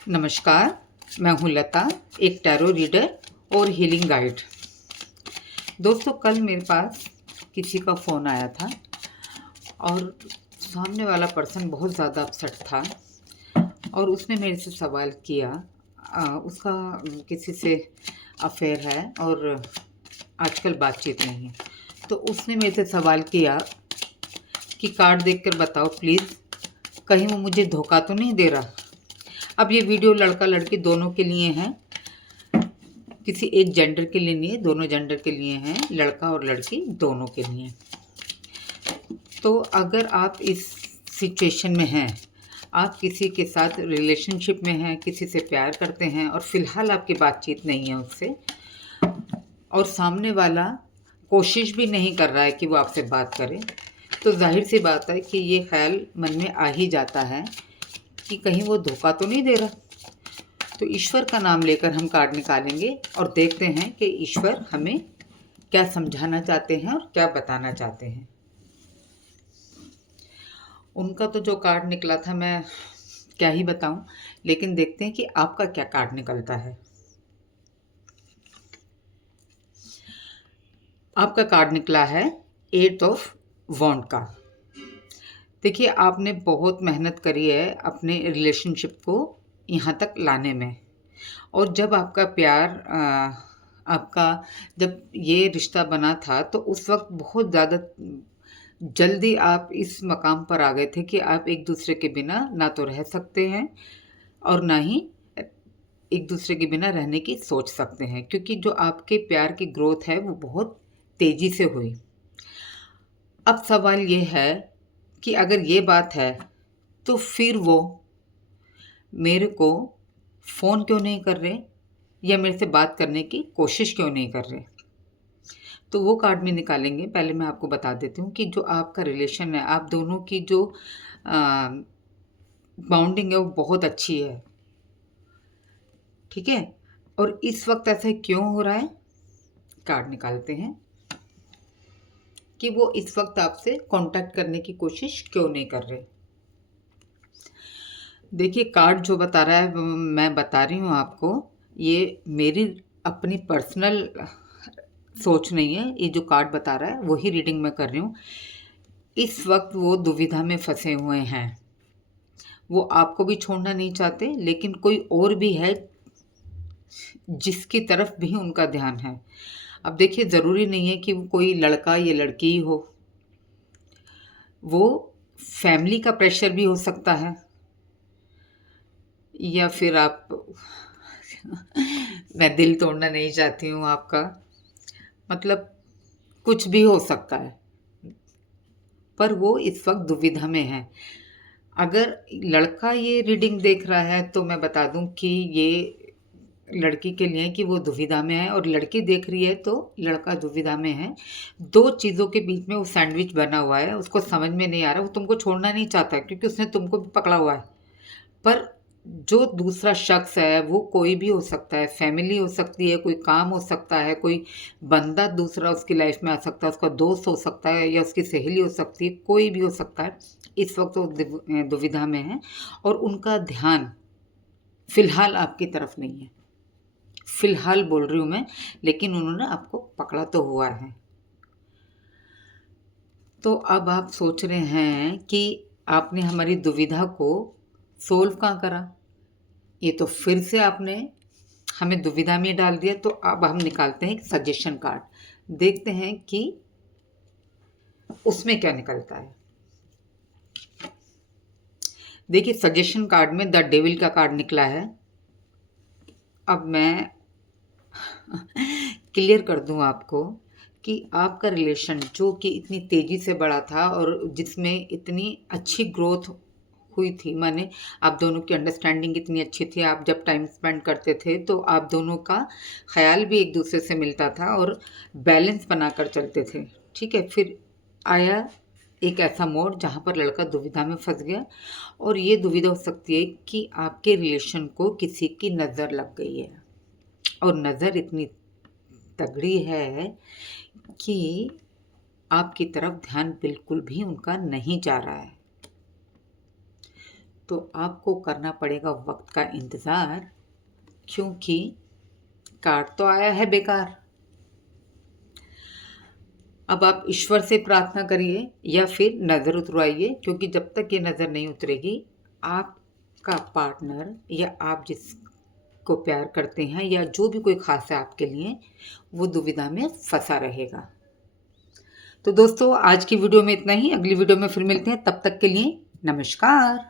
नमस्कार, मैं हूँ लता, एक टैरो रीडर और हीलिंग गाइड। दोस्तों, कल मेरे पास किसी का फ़ोन आया था और सामने वाला पर्सन बहुत ज़्यादा अपसेट था और उसने मेरे से सवाल किया। उसका किसी से अफेयर है और आजकल बातचीत नहीं है। तो उसने मेरे से सवाल किया कि कार्ड देखकर बताओ प्लीज़, कहीं वो मुझे धोखा तो नहीं दे रहा। अब ये वीडियो लड़का लड़की दोनों के लिए हैं, किसी एक जेंडर के लिए नहीं है, दोनों जेंडर के लिए हैं, लड़का और लड़की दोनों के लिए। तो अगर आप इस सिचुएशन में हैं, आप किसी के साथ रिलेशनशिप में हैं, किसी से प्यार करते हैं और फिलहाल आपकी बातचीत नहीं है उससे, और सामने वाला कोशिश भी नहीं कर रहा है कि वो आपसे बात करे, तो जाहिर सी बात है कि ये ख्याल मन में आ ही जाता है कि कहीं वो धोखा तो नहीं दे रहा। तो ईश्वर का नाम लेकर हम कार्ड निकालेंगे और देखते हैं कि ईश्वर हमें क्या समझाना चाहते हैं और क्या बताना चाहते हैं। उनका तो जो कार्ड निकला था मैं क्या ही बताऊं, लेकिन देखते हैं कि आपका क्या कार्ड निकलता है। आपका कार्ड निकला है 8 ऑफ वॉन्ड का। देखिए, आपने बहुत मेहनत करी है अपने रिलेशनशिप को यहाँ तक लाने में, और जब आपका प्यार आपका जब ये रिश्ता बना था तो उस वक्त बहुत ज़्यादा जल्दी आप इस मकाम पर आ गए थे कि आप एक दूसरे के बिना ना तो रह सकते हैं और ना ही एक दूसरे के बिना रहने की सोच सकते हैं, क्योंकि जो आपके प्यार की ग्रोथ है वो बहुत तेज़ी से हुई। अब सवाल ये है कि अगर ये बात है तो फिर वो मेरे को फ़ोन क्यों नहीं कर रहे या मेरे से बात करने की कोशिश क्यों नहीं कर रहे। तो वो कार्ड में निकालेंगे। पहले मैं आपको बता देती हूँ कि जो आपका रिलेशन है, आप दोनों की जो बाउंडिंग है वो बहुत अच्छी है, ठीक है। और इस वक्त ऐसा क्यों हो रहा है, कार्ड निकालते हैं कि वो इस वक्त आपसे कांटेक्ट करने की कोशिश क्यों नहीं कर रहे। देखिए, कार्ड जो बता रहा है मैं बता रही हूँ आपको, ये मेरी अपनी पर्सनल सोच नहीं है। ये जो कार्ड बता रहा है वही रीडिंग मैं कर रही हूँ। इस वक्त वो दुविधा में फंसे हुए हैं, वो आपको भी छोड़ना नहीं चाहते, लेकिन कोई और भी है जिसकी तरफ भी उनका ध्यान है। अब देखिए, ज़रूरी नहीं है कि वो कोई लड़का या लड़की ही हो, वो फैमिली का प्रेशर भी हो सकता है, या फिर आप मैं दिल तोड़ना नहीं चाहती हूँ आपका, मतलब कुछ भी हो सकता है, पर वो इस वक्त दुविधा में है। अगर लड़का ये रीडिंग देख रहा है तो मैं बता दूं कि ये लड़की के लिए कि वो दुविधा में है, और लड़की देख रही है तो लड़का दुविधा में है। दो चीज़ों के बीच में वो सैंडविच बना हुआ है, उसको समझ में नहीं आ रहा। वो तुमको छोड़ना नहीं चाहता क्योंकि उसने तुमको भी पकड़ा हुआ है, पर जो दूसरा शख्स है वो कोई भी हो सकता है, फैमिली हो सकती है, कोई काम हो सकता है, कोई बंदा दूसरा उसकी लाइफ में आ सकता है, उसका दोस्त हो सकता है या उसकी सहेली हो सकती है, कोई भी हो सकता है। इस वक्त वो दुविधा में है और उनका ध्यान फिलहाल आपकी तरफ नहीं है। फिलहाल बोल रही हूँ मैं, लेकिन उन्होंने आपको पकड़ा तो हुआ है। तो अब आप सोच रहे हैं कि आपने हमारी दुविधा को सोल्व कहाँ करा, ये तो फिर से आपने हमें दुविधा में डाल दिया। तो अब हम निकालते हैं एक सजेशन कार्ड, देखते हैं कि उसमें क्या निकलता है। देखिए, सजेशन कार्ड में द डेविल का कार्ड निकला है। अब मैं क्लियर कर दूं आपको कि आपका रिलेशन जो कि इतनी तेज़ी से बढ़ा था और जिसमें इतनी अच्छी ग्रोथ हुई थी, माने आप दोनों की अंडरस्टैंडिंग इतनी अच्छी थी, आप जब टाइम स्पेंड करते थे तो आप दोनों का ख्याल भी एक दूसरे से मिलता था और बैलेंस बनाकर चलते थे, ठीक है। फिर आया एक ऐसा मोड़ जहाँ पर लड़का दुविधा में फंस गया, और ये दुविधा हो सकती है कि आपके रिलेशन को किसी की नज़र लग गई है, और नज़र इतनी तगड़ी है कि आपकी तरफ ध्यान बिल्कुल भी उनका नहीं जा रहा है। तो आपको करना पड़ेगा वक्त का इंतज़ार, क्योंकि कार्ड तो आया है बेकार। अब आप ईश्वर से प्रार्थना करिए या फिर नज़र उतरवाइए, क्योंकि जब तक ये नज़र नहीं उतरेगी आपका पार्टनर या आप जिसको प्यार करते हैं या जो भी कोई ख़ास है आपके लिए, वो दुविधा में फंसा रहेगा। तो दोस्तों आज की वीडियो में इतना ही। अगली वीडियो में फिर मिलते हैं, तब तक के लिए नमस्कार।